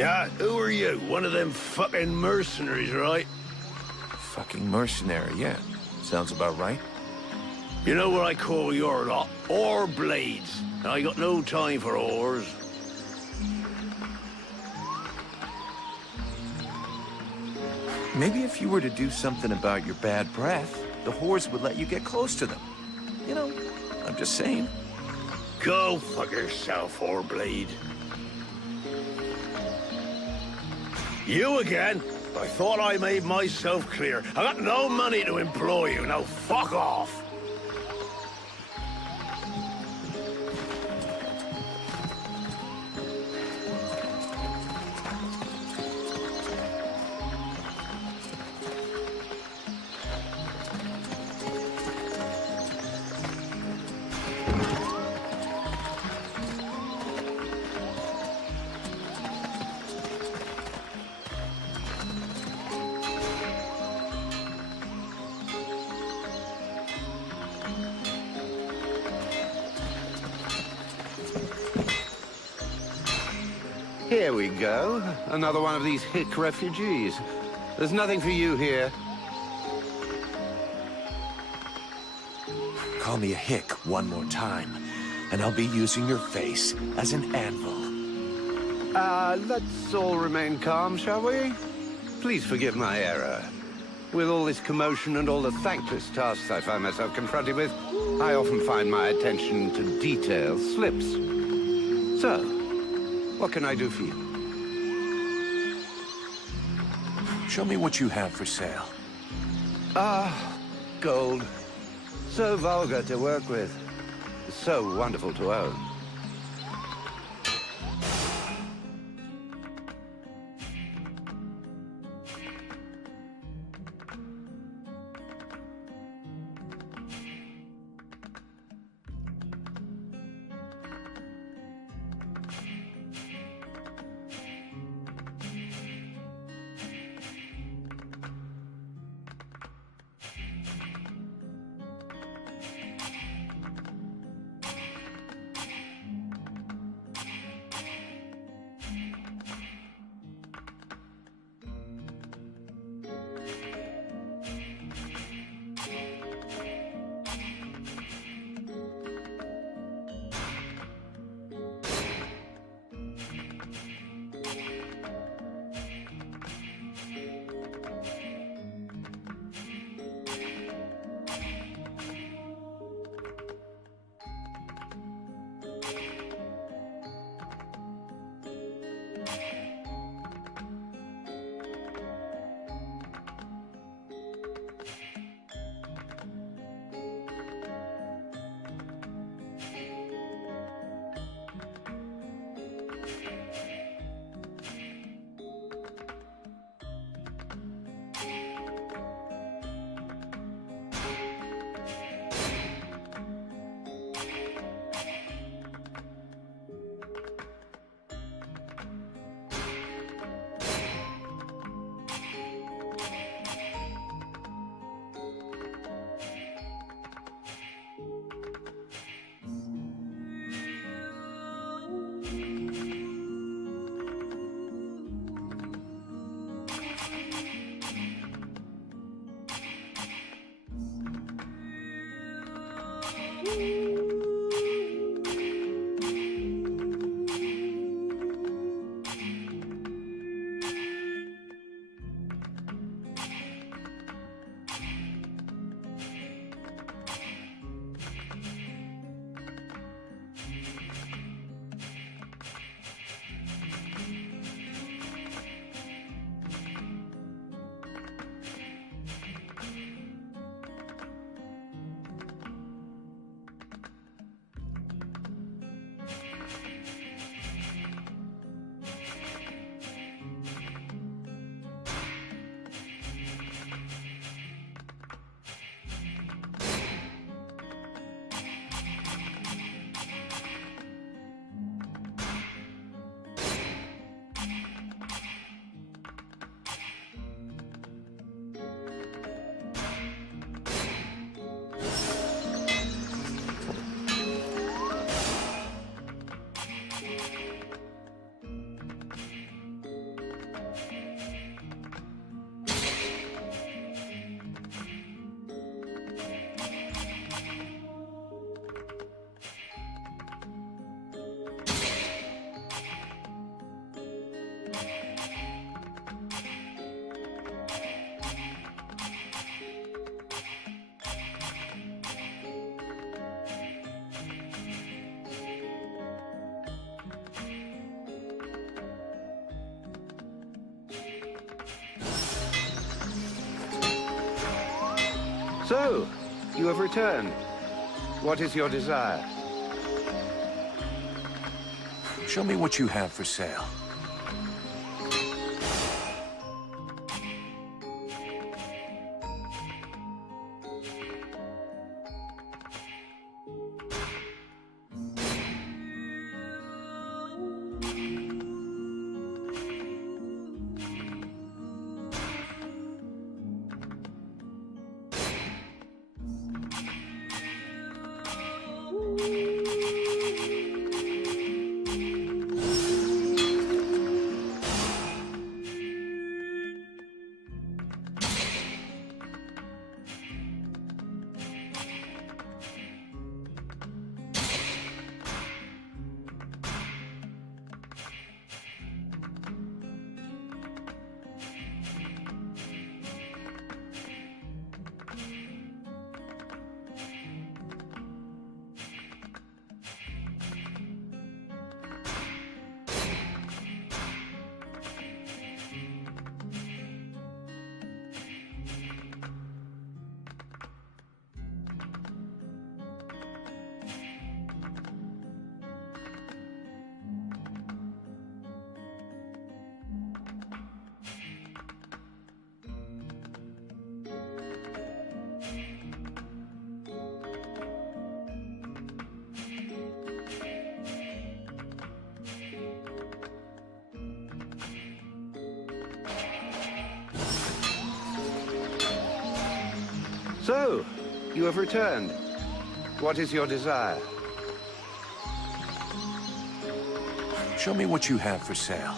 Yeah, who are you? One of them fucking mercenaries, right? Fucking mercenary, yeah. Sounds about right. You know what I call your lot? Ore blades. I got no time for ores. Maybe if you were to do something about your bad breath, the whores would let you get close to them. You know, I'm just saying. Go fuck yourself, ore blade. You again? I thought I made myself clear. I got no money to employ you. Now fuck off. Here we go. Another one of these hick refugees. There's nothing for you here. Call me a hick one more time, and I'll be using your face as an anvil. Let's all remain calm, shall we? Please forgive my error. With all this commotion and all the thankless tasks I find myself confronted with, I often find my attention to detail slips. So, what can I do for you? Show me what you have for sale. Gold. So vulgar to work with. So wonderful to own. So, you have returned. What is your desire? Show me what you have for sale. So, you have returned. What is your desire? Show me what you have for sale.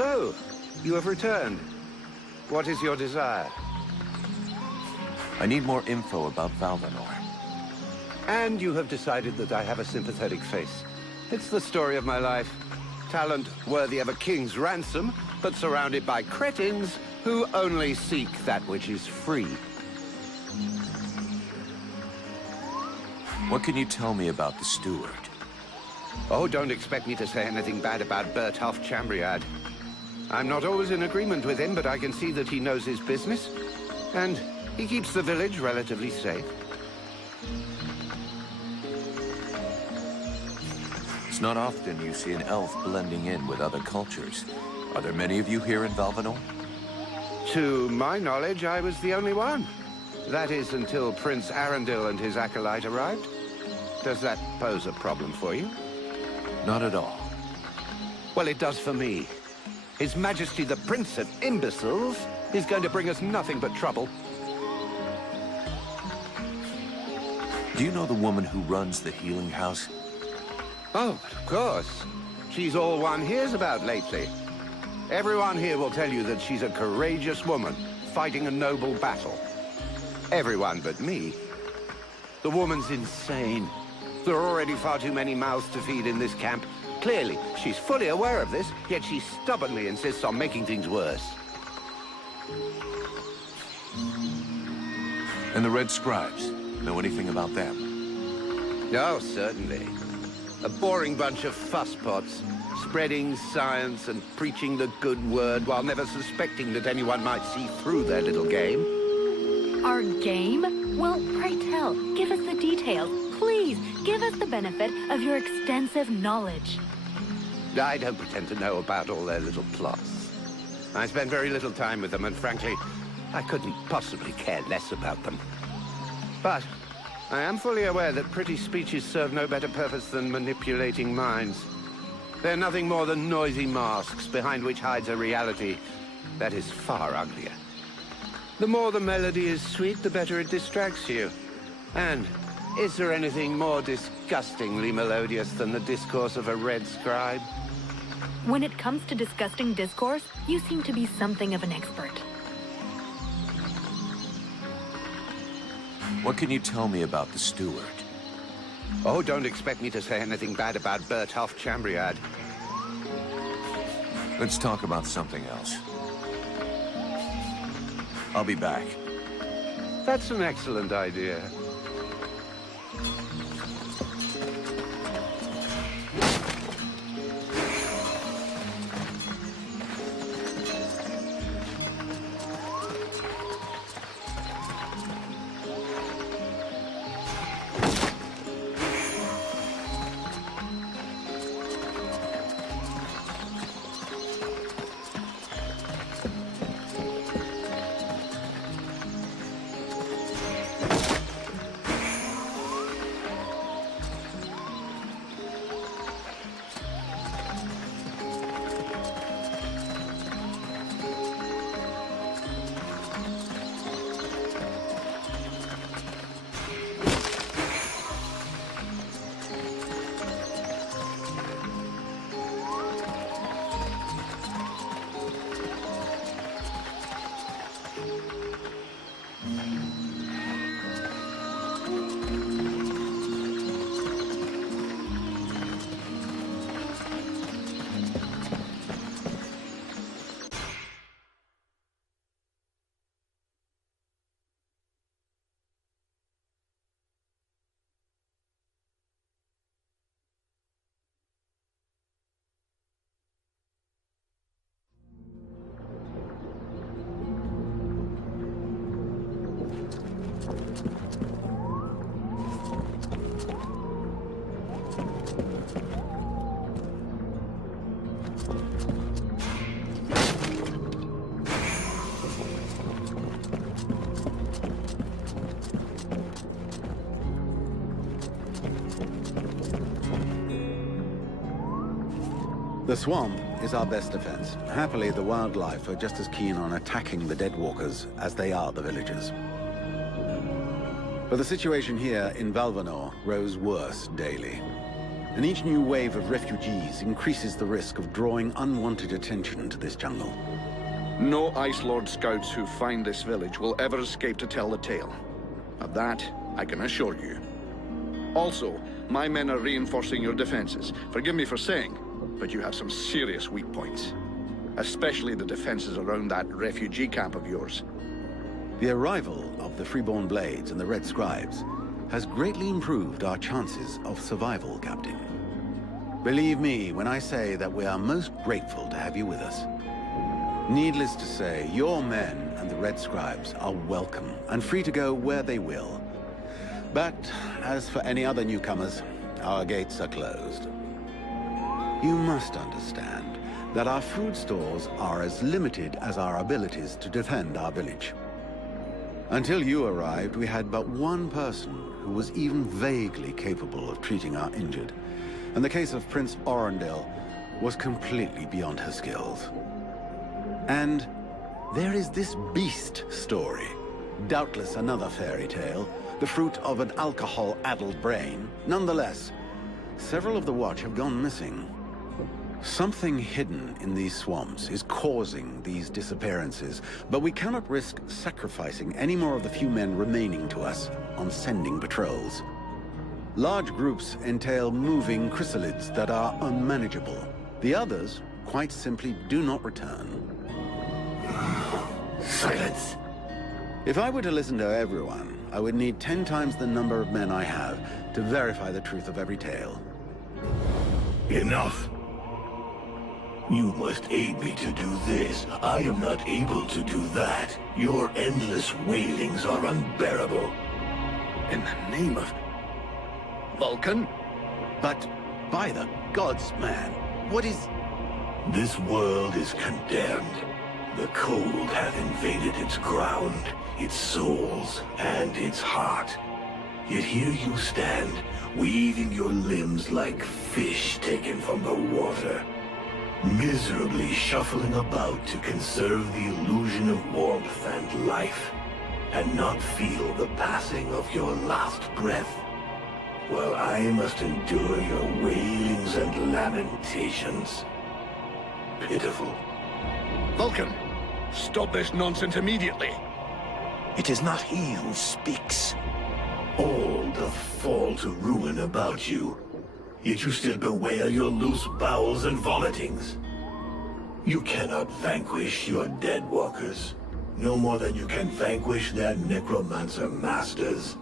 So, you have returned. What is your desire? I need more info about Valvanor. And you have decided that I have a sympathetic face. It's the story of my life. Talent worthy of a king's ransom, but surrounded by cretins who only seek that which is free. What can you tell me about the steward? Oh, don't expect me to say anything bad about Bertolf Chambriard. I'm not always in agreement with him, but I can see that he knows his business. And he keeps the village relatively safe. It's not often you see an elf blending in with other cultures. Are there many of you here in Valvanor? To my knowledge, I was the only one. That is, until Prince Arundel and his acolyte arrived. Does that pose a problem for you? Not at all. Well, it does for me. His Majesty the Prince of Imbeciles is going to bring us nothing but trouble. Do you know the woman who runs the healing house? Oh, but of course. She's all one hears about lately. Everyone here will tell you that she's a courageous woman, fighting a noble battle. Everyone but me. The woman's insane. There are already far too many mouths to feed in this camp. Clearly, she's fully aware of this, yet she stubbornly insists on making things worse. And the Red Scribes? Know anything about them? Oh, certainly. A boring bunch of fusspots. spreading science and preaching the good word while never suspecting that anyone might see through their little game. Our game? Well, pray tell, give us the details. Please, give us the benefit of your extensive knowledge. I don't pretend to know about all their little plots. I spend very little time with them, and frankly, I couldn't possibly care less about them. But I am fully aware that pretty speeches serve no better purpose than manipulating minds. They're nothing more than noisy masks behind which hides a reality that is far uglier. The more the melody is sweet, the better it distracts you. And is there anything more disgustingly melodious than the discourse of a red scribe? When it comes to disgusting discourse, you seem to be something of an expert. What can you tell me about the steward? Oh, don't expect me to say anything bad about Bertolf Chambriad. Let's talk about something else. I'll be back. That's an excellent idea. The swamp is our best defense. Happily, the wildlife are just as keen on attacking the dead walkers as they are the villagers. But the situation here in Valvanor grows worse daily. And each new wave of refugees increases the risk of drawing unwanted attention to this jungle. No Ice Lord scouts who find this village will ever escape to tell the tale. Of that, I can assure you. Also, my men are reinforcing your defenses. Forgive me for saying, but you have some serious weak points. Especially the defenses around that refugee camp of yours. The arrival of the Freeborn Blades and the Red Scribes has greatly improved our chances of survival, Captain. Believe me when I say that we are most grateful to have you with us. Needless to say, your men and the Red Scribes are welcome and free to go where they will. But as for any other newcomers, our gates are closed. You must understand that our food stores are as limited as our abilities to defend our village. Until you arrived, we had but one person who was even vaguely capable of treating our injured. And the case of Prince Orendil was completely beyond her skills. And there is this beast story. Doubtless another fairy tale, the fruit of an alcohol-addled brain. Nonetheless, several of the watch have gone missing. Something hidden in these swamps is causing these disappearances, but we cannot risk sacrificing any more of the few men remaining to us on sending patrols. Large groups entail moving chrysalids that are unmanageable. The others, quite simply, do not return. Silence! If I were to listen to everyone, I would need 10 times the number of men I have to verify the truth of every tale. Enough! You must aid me to do this. I am not able to do that. Your endless wailings are unbearable. In the name of... Vulcan? But by the gods, man, what is... This world is condemned. The cold hath invaded its ground, its souls, and its heart. Yet here you stand, weaving your limbs like fish taken from the water, miserably shuffling about to conserve the illusion of warmth and life, and not feel the passing of your last breath, while I must endure your wailings and lamentations. Pitiful. Vulcan, stop this nonsense immediately. It is not he who speaks. All doth fall to ruin about you, yet you still bewail your loose bowels and vomitings. You cannot vanquish your dead walkers, no more than you can vanquish their necromancer masters.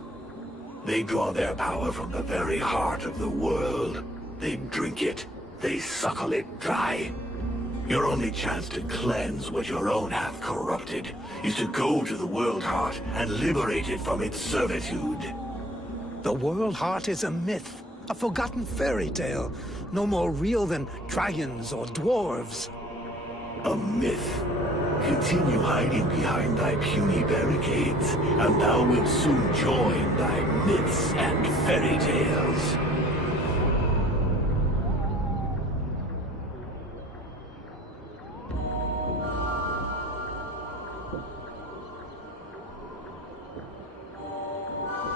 They draw their power from the very heart of the world. They drink it, they suckle it dry. Your only chance to cleanse what your own hath corrupted is to go to the world heart and liberate it from its servitude. The world heart is a myth, a forgotten fairy tale, no more real than dragons or dwarves. A myth. Continue hiding behind thy puny barricades, and thou wilt soon join thy myths and fairy tales.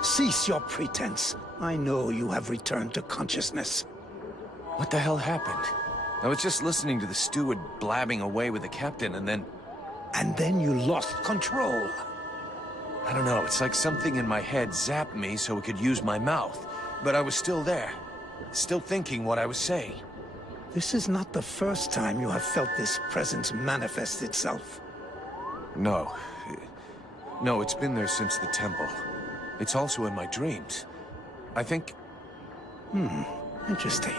Cease your pretense. I know you have returned to consciousness. What the hell happened? I was just listening to the steward blabbing away with the captain, and then... And then you lost control. I don't know, it's like something in my head zapped me so it could use my mouth. But I was still there, still thinking what I was saying. This is not the first time you have felt this presence manifest itself. No. No, it's been there since the temple. It's also in my dreams. I think... Interesting.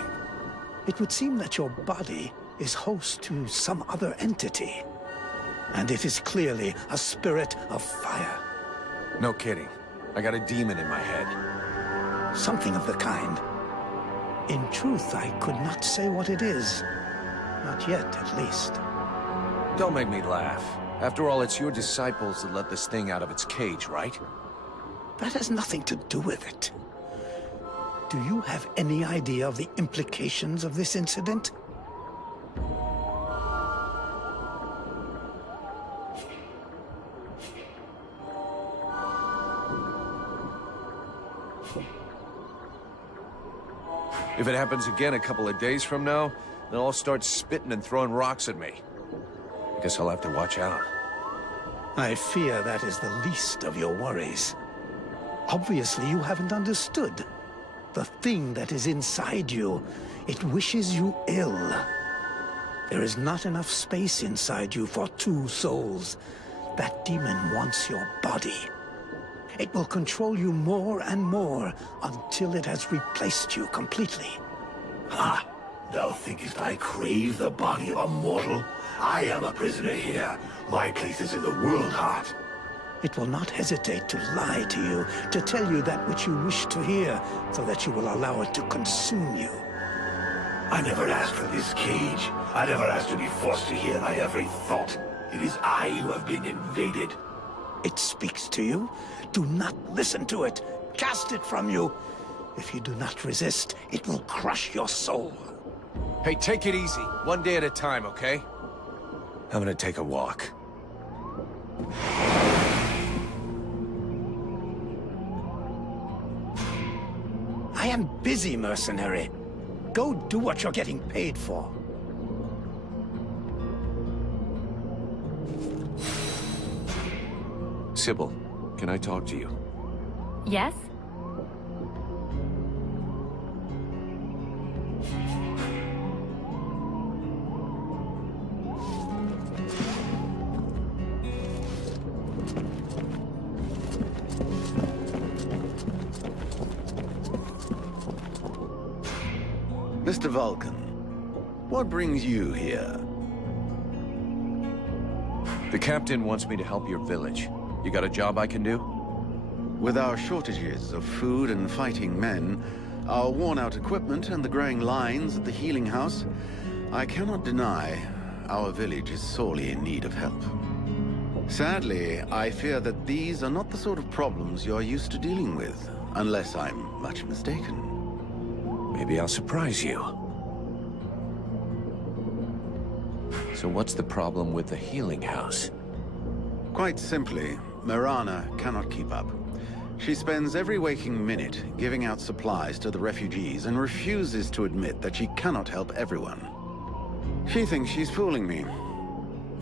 It would seem that your body is host to some other entity. And it is clearly a spirit of fire. No kidding. I got a demon in my head. Something of the kind. In truth, I could not say what it is. Not yet, at least. Don't make me laugh. After all, it's your disciples that let this thing out of its cage, right? That has nothing to do with it. Do you have any idea of the implications of this incident? If it happens again a couple of days from now, they'll all start spitting and throwing rocks at me. I guess I'll have to watch out. I fear that is the least of your worries. Obviously, you haven't understood. The thing that is inside you, it wishes you ill. There is not enough space inside you for two souls. That demon wants your body. It will control you more and more until it has replaced you completely. Ha! Thou thinkest I crave the body of a mortal? I am a prisoner here. My place is in the world heart. It will not hesitate to lie to you, to tell you that which you wish to hear, so that you will allow it to consume you. I never asked for this cage. I never asked to be forced to hear thy every thought. It is I who have been invaded. It speaks to you. Do not listen to it. Cast it from you. If you do not resist, it will crush your soul. Hey, take it easy. One day at a time, okay? I'm gonna take a walk. I am busy, mercenary. Go do what you're getting paid for. Sybil, can I talk to you? Yes? Mr. Vulcan, What brings you here? The captain wants me to help your village. You got a job I can do? With our shortages of food and fighting men, our worn-out equipment and the growing lines at the healing house, I cannot deny our village is sorely in need of help. Sadly, I fear that these are not the sort of problems you're used to dealing with, unless I'm much mistaken. Maybe I'll surprise you. So what's the problem with the healing house? Quite simply, Mirana cannot keep up. She spends every waking minute giving out supplies to the refugees and refuses to admit that she cannot help everyone. She thinks she's fooling me.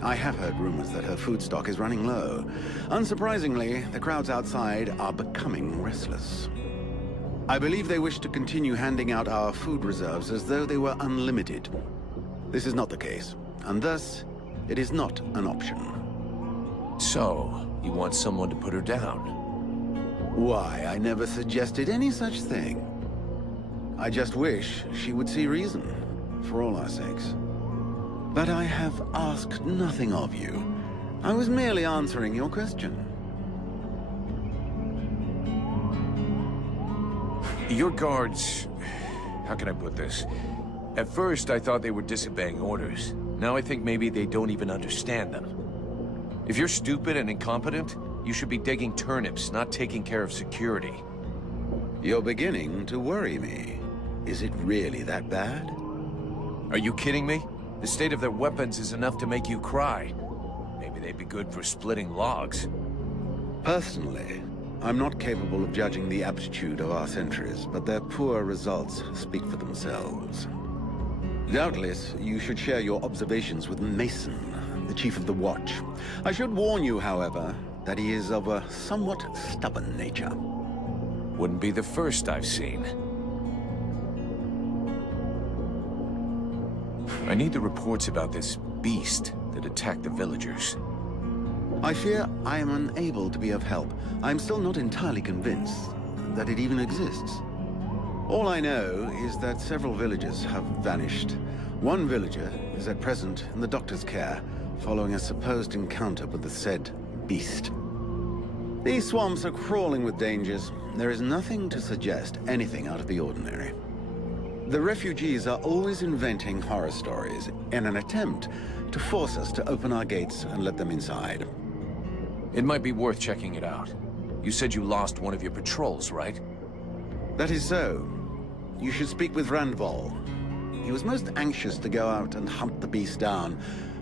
I have heard rumors that her food stock is running low. Unsurprisingly, the crowds outside are becoming restless. I believe they wish to continue handing out our food reserves as though they were unlimited. This is not the case, and thus, it is not an option. So, you want someone to put her down? Why, I never suggested any such thing. I just wish she would see reason, for all our sakes. But I have asked nothing of you. I was merely answering your question. Your guards... How can I put this? At first, I thought they were disobeying orders. Now I think maybe they don't even understand them. If you're stupid and incompetent, you should be digging turnips, not taking care of security. You're beginning to worry me. Is it really that bad? Are you kidding me? The state of their weapons is enough to make you cry. Maybe they'd be good for splitting logs. Personally, I'm not capable of judging the aptitude of our sentries, but their poor results speak for themselves. Doubtless, you should share your observations with Mason, the chief of the watch. I should warn you, however, that he is of a somewhat stubborn nature. Wouldn't be the first I've seen. I need the reports about this beast that attacked the villagers. I fear I am unable to be of help. I'm still not entirely convinced that it even exists. All I know is that several villagers have vanished. One villager is at present in the doctor's care, following a supposed encounter with the said beast. These swamps are crawling with dangers. There is nothing to suggest anything out of the ordinary. The refugees are always inventing horror stories in an attempt to force us to open our gates and let them inside. It might be worth checking it out. You said you lost one of your patrols, right? That is so. You should speak with Randval. He was most anxious to go out and hunt the beast down,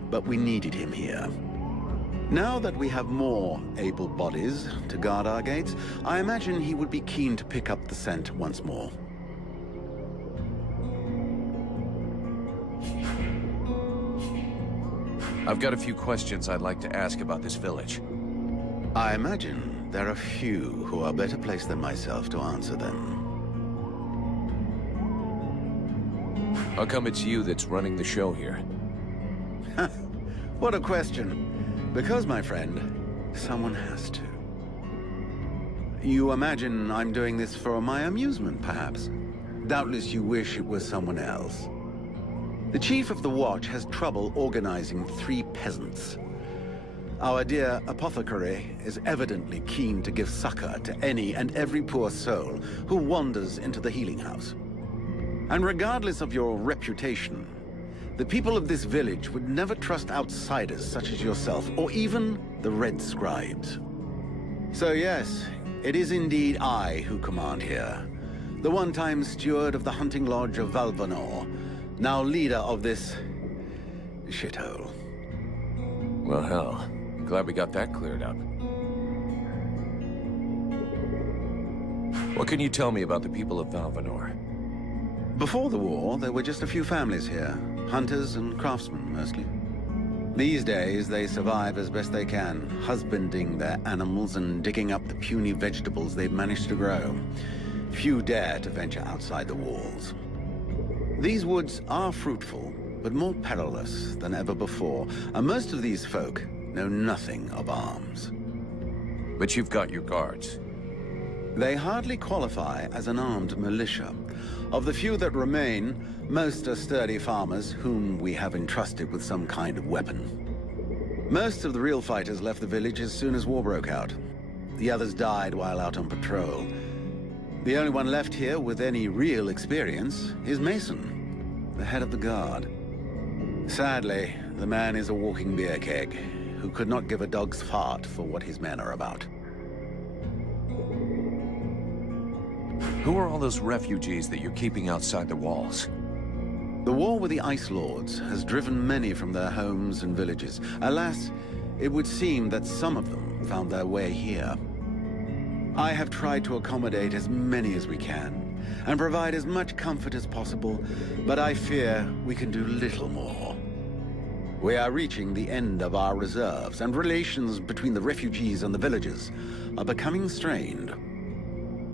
but we needed him here. Now that we have more able bodies to guard our gates, I imagine he would be keen to pick up the scent once more. I've got a few questions I'd like to ask about this village. I imagine there are few who are better placed than myself to answer them. How come it's you that's running the show here? What a question. Because, my friend, someone has to. You imagine I'm doing this for my amusement, perhaps? Doubtless you wish it was someone else. The chief of the watch has trouble organizing 3 peasants. Our dear apothecary is evidently keen to give succor to any and every poor soul who wanders into the healing house. And regardless of your reputation, the people of this village would never trust outsiders such as yourself, or even the Red Scribes. So yes, it is indeed I who command here. The one-time steward of the hunting lodge of Valvanor, now leader of this shithole. Well, hell. Glad we got that cleared up. What can you tell me about the people of Valvanor? Before the war, there were just a few families here. Hunters and craftsmen, mostly. These days, they survive as best they can, husbanding their animals and digging up the puny vegetables they've managed to grow. Few dare to venture outside the walls. These woods are fruitful, but more perilous than ever before, and most of these folk know nothing of arms. But you've got your guards. They hardly qualify as an armed militia. Of the few that remain, most are sturdy farmers whom we have entrusted with some kind of weapon. Most of the real fighters left the village as soon as war broke out. The others died while out on patrol. The only one left here with any real experience is Mason, the head of the guard. Sadly, the man is a walking beer keg, who could not give a dog's fart for what his men are about. Who are all those refugees that you're keeping outside the walls? The war with the Ice Lords has driven many from their homes and villages. Alas, it would seem that some of them found their way here. I have tried to accommodate as many as we can, and provide as much comfort as possible, but I fear we can do little more. We are reaching the end of our reserves, and relations between the refugees and the villagers are becoming strained.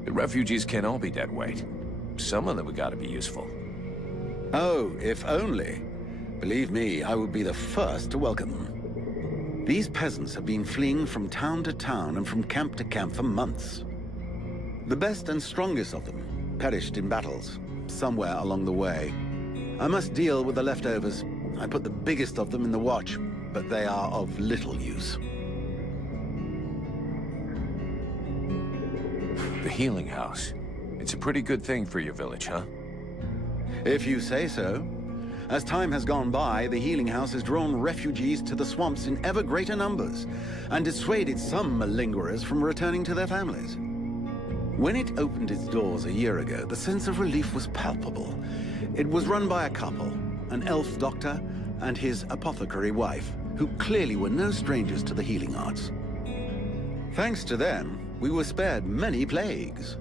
The refugees can't all be dead weight. Some of them have got to be useful. Oh, if only. Believe me, I would be the first to welcome them. These peasants have been fleeing from town to town and from camp to camp for months. The best and strongest of them perished in battles, somewhere along the way. I must deal with the leftovers. I put the biggest of them in the watch, but they are of little use. The healing house. It's a pretty good thing for your village, huh? If you say so. As time has gone by, the healing house has drawn refugees to the swamps in ever greater numbers, and dissuaded some malingerers from returning to their families. When it opened its doors a year ago, the sense of relief was palpable. It was run by a couple, an elf doctor and his apothecary wife, who clearly were no strangers to the healing arts. Thanks to them, we were spared many plagues.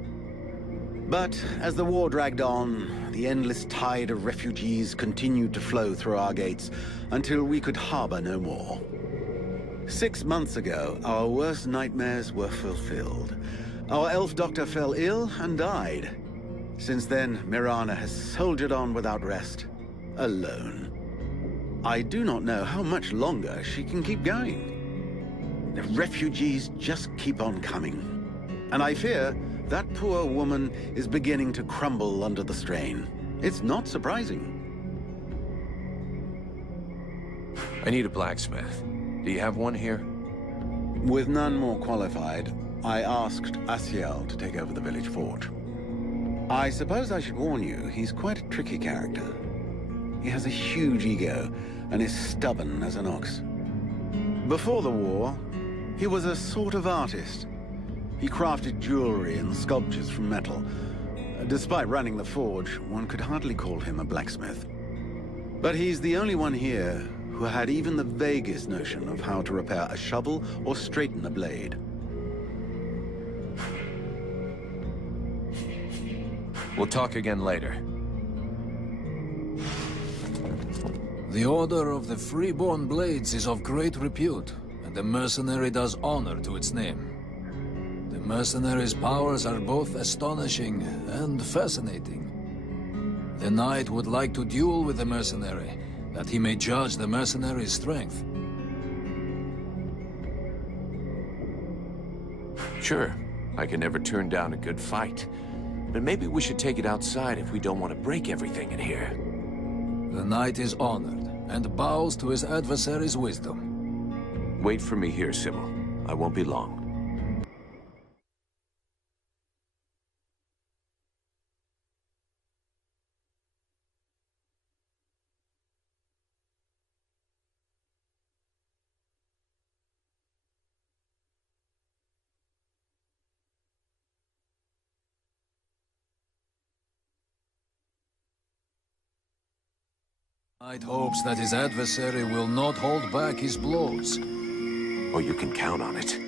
But as the war dragged on, the endless tide of refugees continued to flow through our gates until we could harbor no more. 6 months ago, our worst nightmares were fulfilled. Our elf doctor fell ill and died. Since then, Mirana has soldiered on without rest, alone. I do not know how much longer she can keep going. The refugees just keep on coming. And I fear that poor woman is beginning to crumble under the strain. It's not surprising. I need a blacksmith. Do you have one here? With none more qualified, I asked Asiel to take over the village fort. I suppose I should warn you, he's quite a tricky character. He has a huge ego and is stubborn as an ox. Before the war, he was a sort of artist. He crafted jewelry and sculptures from metal. Despite running the forge, one could hardly call him a blacksmith. But he's the only one here who had even the vaguest notion of how to repair a shovel or straighten a blade. We'll talk again later. The Order of the Freeborn Blades is of great repute, and the mercenary does honor to its name. The mercenary's powers are both astonishing and fascinating. The knight would like to duel with the mercenary, that he may judge the mercenary's strength. Sure, I can never turn down a good fight. But maybe we should take it outside if we don't want to break everything in here. The knight is honored, and bows to his adversary's wisdom. Wait for me here, Sybil. I won't be long. Knight hopes that his adversary will not hold back his blows. Oh, you can count on it.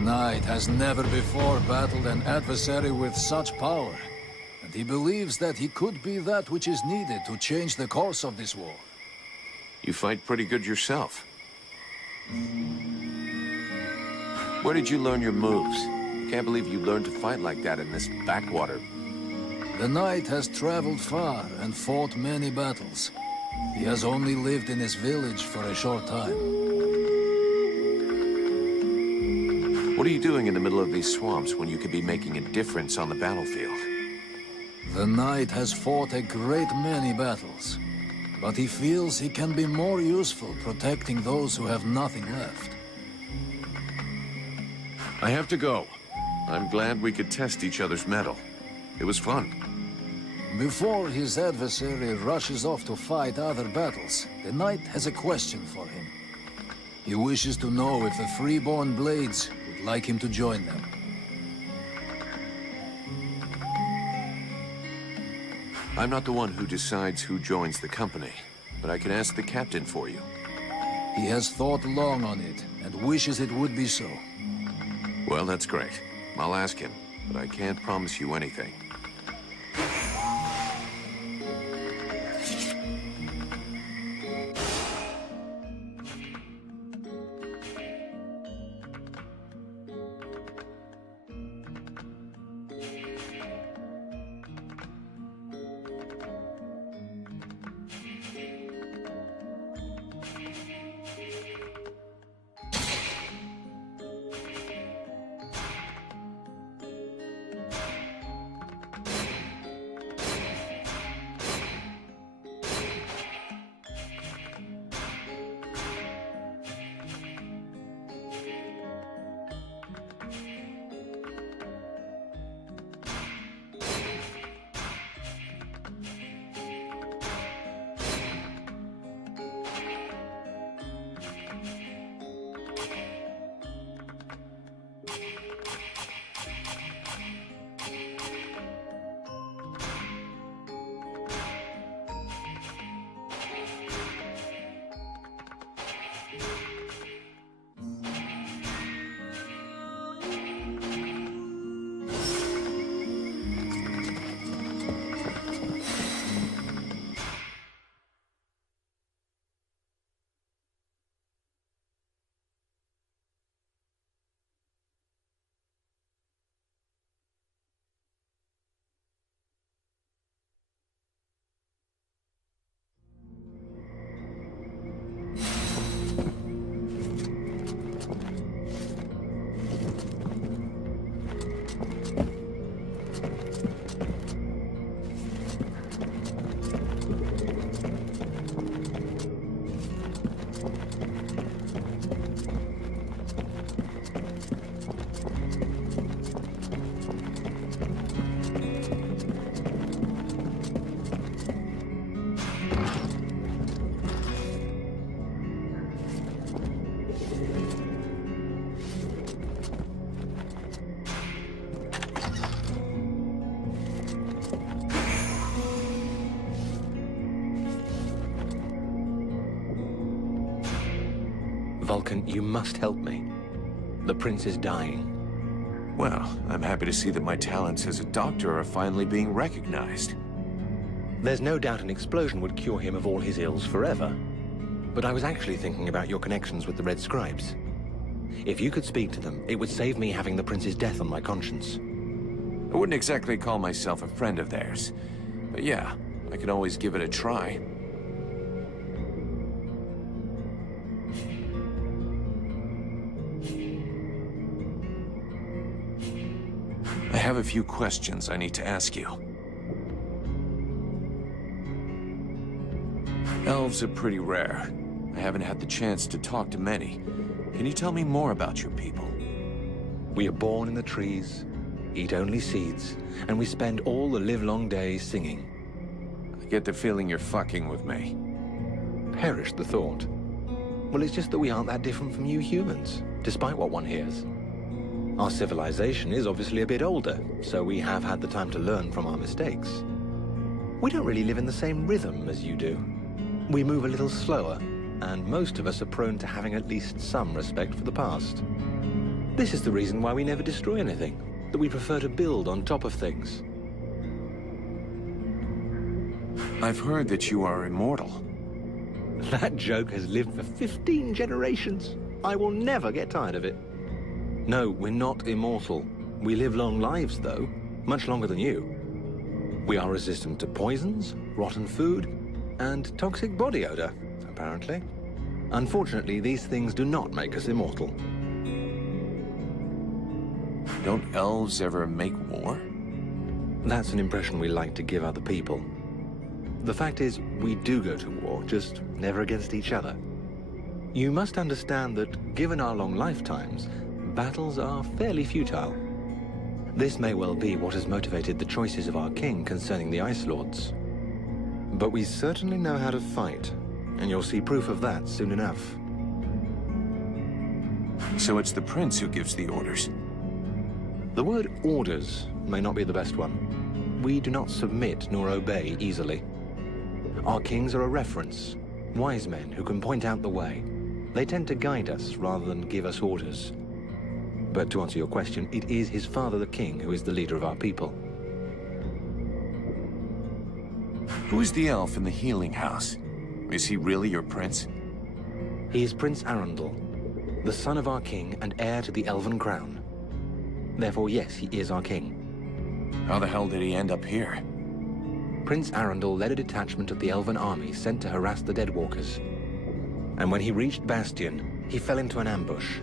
knight has never before battled an adversary with such power, and he believes that he could be that which is needed to change the course of this war. You fight pretty good yourself. Where did you learn your moves? Can't believe you learned to fight like that in this backwater. The knight has traveled far and fought many battles. He has only lived in his village for a short time. What are you doing in the middle of these swamps when you could be making a difference on the battlefield? The knight has fought a great many battles, but he feels he can be more useful protecting those who have nothing left. I have to go. I'm glad we could test each other's mettle. It was fun. Before his adversary rushes off to fight other battles, the knight has a question for him. He wishes to know if the freeborn blades would like him to join them. I'm not the one who decides who joins the company, but I can ask the captain for you. He has thought long on it, and wishes it would be so. Well, that's great. I'll ask him, but I can't promise you anything. Vulcan, you must help me. The prince is dying. Well, I'm happy to see that my talents as a doctor are finally being recognized. There's no doubt an explosion would cure him of all his ills forever. But I was actually thinking about your connections with the Red Scribes. If you could speak to them, it would save me having the prince's death on my conscience. I wouldn't exactly call myself a friend of theirs. But yeah, I can always give it a try. I have a few questions I need to ask you. Elves are pretty rare. I haven't had the chance to talk to many. Can you tell me more about your people? We are born in the trees, eat only seeds, and we spend all the livelong days singing. I get the feeling you're fucking with me. Perish the thought. Well, it's just that we aren't that different from you humans, despite what one hears. Our civilization is obviously a bit older, so we have had the time to learn from our mistakes. We don't really live in the same rhythm as you do. We move a little slower, and most of us are prone to having at least some respect for the past. This is the reason why we never destroy anything, that we prefer to build on top of things. I've heard that you are immortal. That joke has lived for 15 generations. I will never get tired of it. No, we're not immortal. We live long lives, though, much longer than you. We are resistant to poisons, rotten food, and toxic body odor, apparently. Unfortunately, these things do not make us immortal. Don't elves ever make war? That's an impression we like to give other people. The fact is, we do go to war, just never against each other. You must understand that, given our long lifetimes, battles are fairly futile. This may well be what has motivated the choices of our king concerning the Ice Lords. But we certainly know how to fight, and you'll see proof of that soon enough. So it's the prince who gives the orders? The word orders may not be the best one. We do not submit nor obey easily. Our kings are a reference, wise men who can point out the way. They tend to guide us rather than give us orders. But to answer your question, it is his father, the king, who is the leader of our people. Who is the elf in the healing house? Is he really your prince? He is Prince Arundel, the son of our king and heir to the Elven crown. Therefore, yes, he is our king. How the hell did he end up here? Prince Arundel led a detachment of the Elven army sent to harass the Deadwalkers. And when he reached Bastion, he fell into an ambush.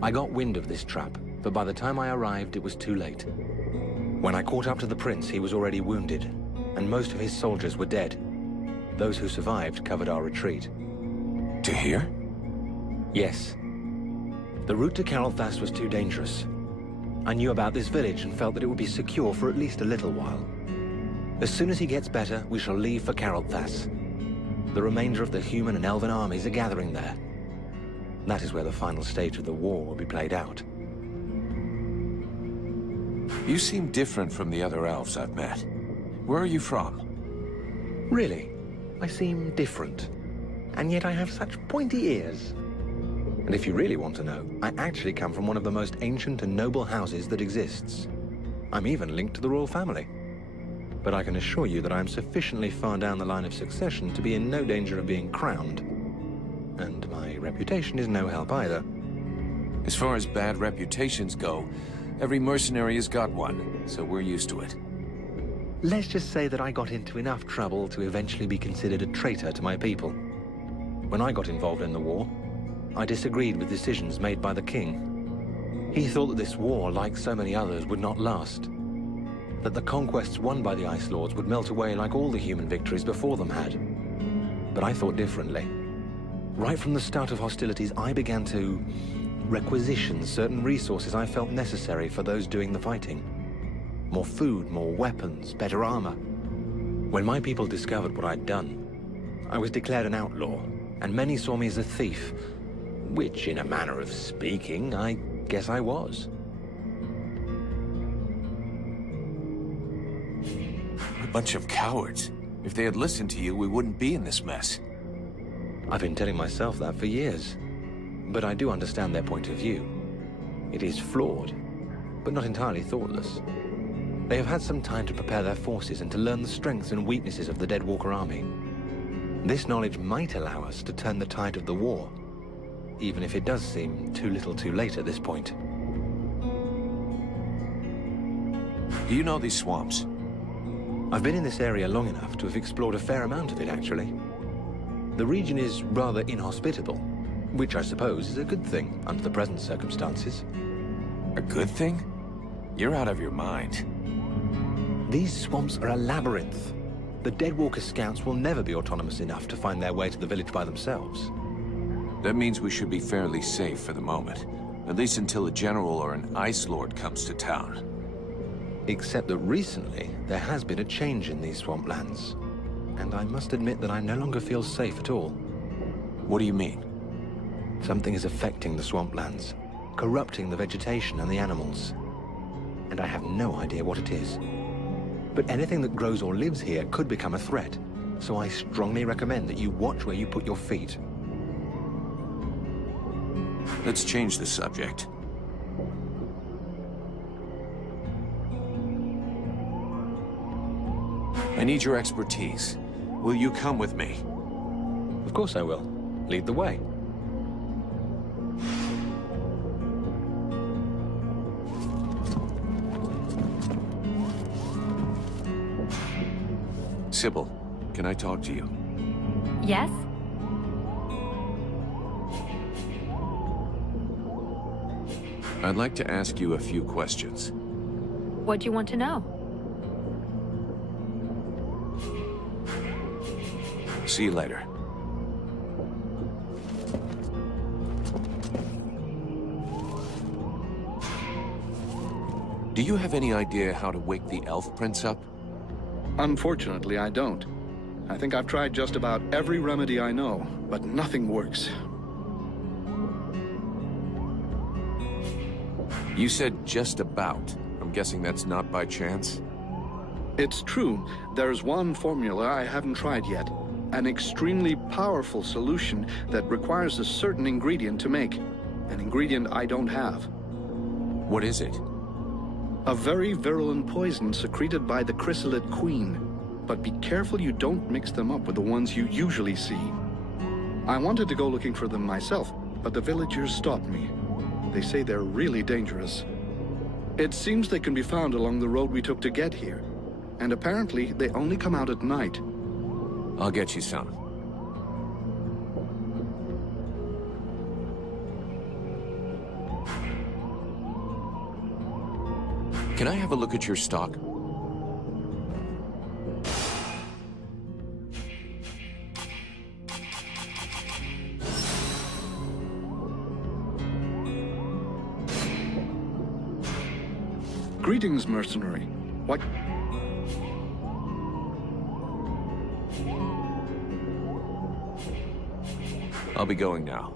I got wind of this trap, but by the time I arrived, it was too late. When I caught up to the prince, he was already wounded, and most of his soldiers were dead. Those who survived covered our retreat. To here? Yes. The route to Carolthas was too dangerous. I knew about this village and felt that it would be secure for at least a little while. As soon as he gets better, we shall leave for Carolthas. The remainder of the human and elven armies are gathering there. That is where the final stage of the war will be played out. You seem different from the other elves I've met. Where are you from? Really? I seem different. And yet I have such pointy ears. And if you really want to know, I actually come from one of the most ancient and noble houses that exists. I'm even linked to the royal family. But I can assure you that I am sufficiently far down the line of succession to be in no danger of being crowned. And my reputation is no help either. As far as bad reputations go, every mercenary has got one, so we're used to it. Let's just say that I got into enough trouble to eventually be considered a traitor to my people. When I got involved in the war, I disagreed with decisions made by the king. He thought that this war, like so many others, would not last. That the conquests won by the Ice Lords would melt away like all the human victories before them had. But I thought differently. Right from the start of hostilities, I began to requisition certain resources I felt necessary for those doing the fighting. More food, more weapons, better armor. When my people discovered what I'd done, I was declared an outlaw, and many saw me as a thief, which, in a manner of speaking, I guess I was. A bunch of cowards. If they had listened to you, we wouldn't be in this mess. I've been telling myself that for years, but I do understand their point of view. It is flawed, but not entirely thoughtless. They have had some time to prepare their forces and to learn the strengths and weaknesses of the Deadwalker army. This knowledge might allow us to turn the tide of the war, even if it does seem too little too late at this point. Do you know these swamps? I've been in this area long enough to have explored a fair amount of it, actually. The region is rather inhospitable, which I suppose is a good thing under the present circumstances. A good thing? You're out of your mind. These swamps are a labyrinth. The Deadwalker scouts will never be autonomous enough to find their way to the village by themselves. That means we should be fairly safe for the moment. At least until a general or an Ice Lord comes to town. Except that recently, there has been a change in these swamplands. And I must admit that I no longer feel safe at all. What do you mean? Something is affecting the swamplands, corrupting the vegetation and the animals. And I have no idea what it is. But anything that grows or lives here could become a threat. So I strongly recommend that you watch where you put your feet. Let's change the subject. I need your expertise. Will you come with me? Of course I will. Lead the way. Sybil, can I talk to you? Yes? I'd like to ask you a few questions. What do you want to know? See you later. Do you have any idea how to wake the elf prince up? Unfortunately, I don't. I think I've tried just about every remedy I know, but nothing works. You said just about. I'm guessing that's not by chance? It's true. There's one formula I haven't tried yet. An extremely powerful solution that requires a certain ingredient to make. An ingredient I don't have. What is it? A very virulent poison secreted by the chrysalid queen. But be careful you don't mix them up with the ones you usually see. I wanted to go looking for them myself, but the villagers stopped me. They say they're really dangerous. It seems they can be found along the road we took to get here. And apparently, they only come out at night. I'll get you some. Can I have a look at your stock? Greetings, mercenary. What? I'll be going now.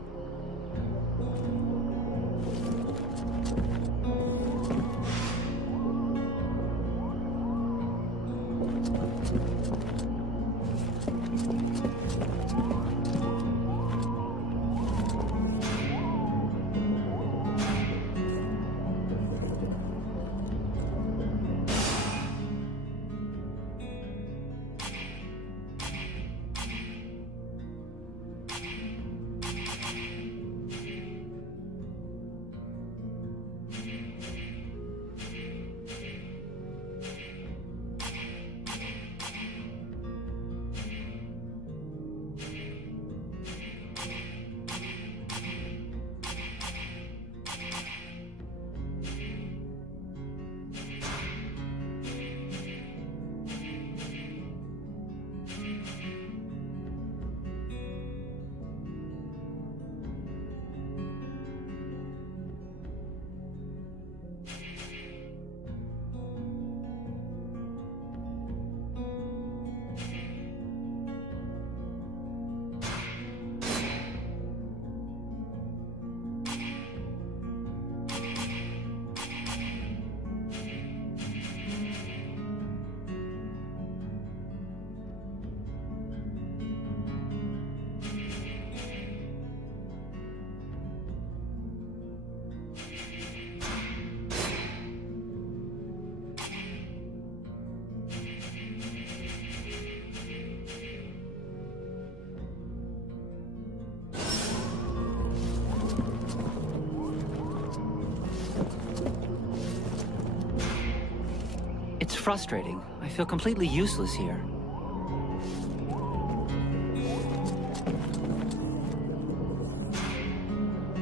It's frustrating. I feel completely useless here.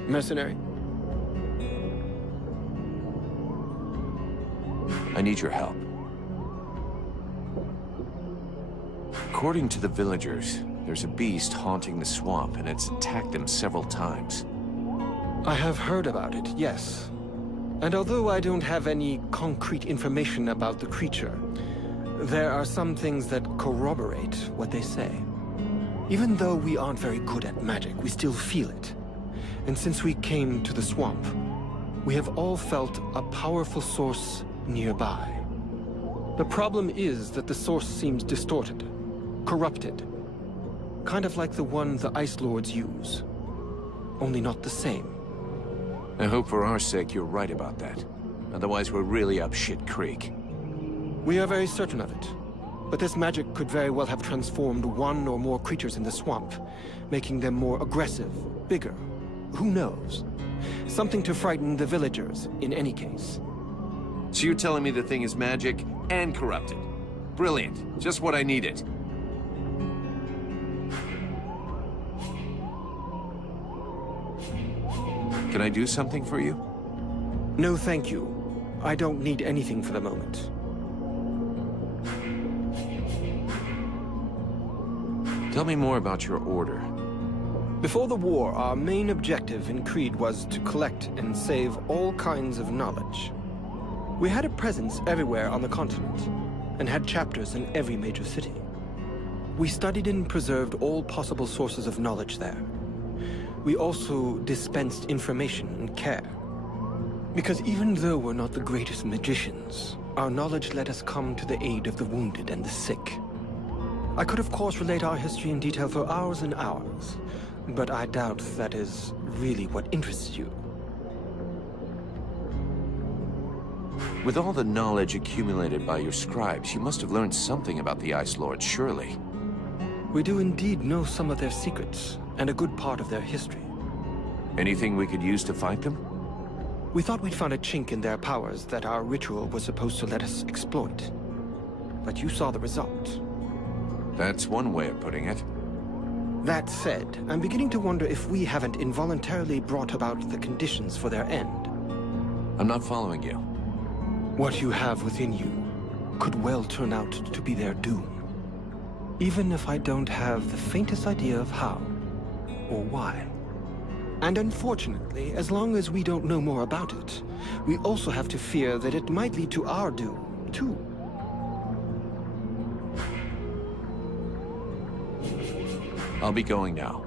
Mercenary? I need your help. According to the villagers, there's a beast haunting the swamp, and it's attacked them several times. I have heard about it, yes. And although I don't have any concrete information about the creature, there are some things that corroborate what they say. Even though we aren't very good at magic, we still feel it. And since we came to the swamp, we have all felt a powerful source nearby. The problem is that the source seems distorted, corrupted. Kind of like the one the Ice Lords use. Only not the same. I hope for our sake you're right about that. Otherwise we're really up shit creek. We are very certain of it. But this magic could very well have transformed one or more creatures in the swamp, making them more aggressive, bigger. Who knows? Something to frighten the villagers, in any case. So you're telling me the thing is magic and corrupted? Brilliant. Just what I needed. Can I do something for you? No, thank you. I don't need anything for the moment. Tell me more about your order. Before the war, our main objective in Creed was to collect and save all kinds of knowledge. We had a presence everywhere on the continent, and had chapters in every major city. We studied and preserved all possible sources of knowledge there. We also dispensed information and care. Because even though we're not the greatest magicians, our knowledge let us come to the aid of the wounded and the sick. I could of course relate our history in detail for hours and hours, but I doubt that is really what interests you. With all the knowledge accumulated by your scribes, you must have learned something about the Ice Lords, surely. We do indeed know some of their secrets, and a good part of their history. Anything we could use to fight them? We thought we'd found a chink in their powers that our ritual was supposed to let us exploit. But you saw the result. That's one way of putting it. That said, I'm beginning to wonder if we haven't involuntarily brought about the conditions for their end. I'm not following you. What you have within you could well turn out to be their doom. Even if I don't have the faintest idea of how or why. And unfortunately, as long as we don't know more about it, we also have to fear that it might lead to our doom, too. I'll be going now.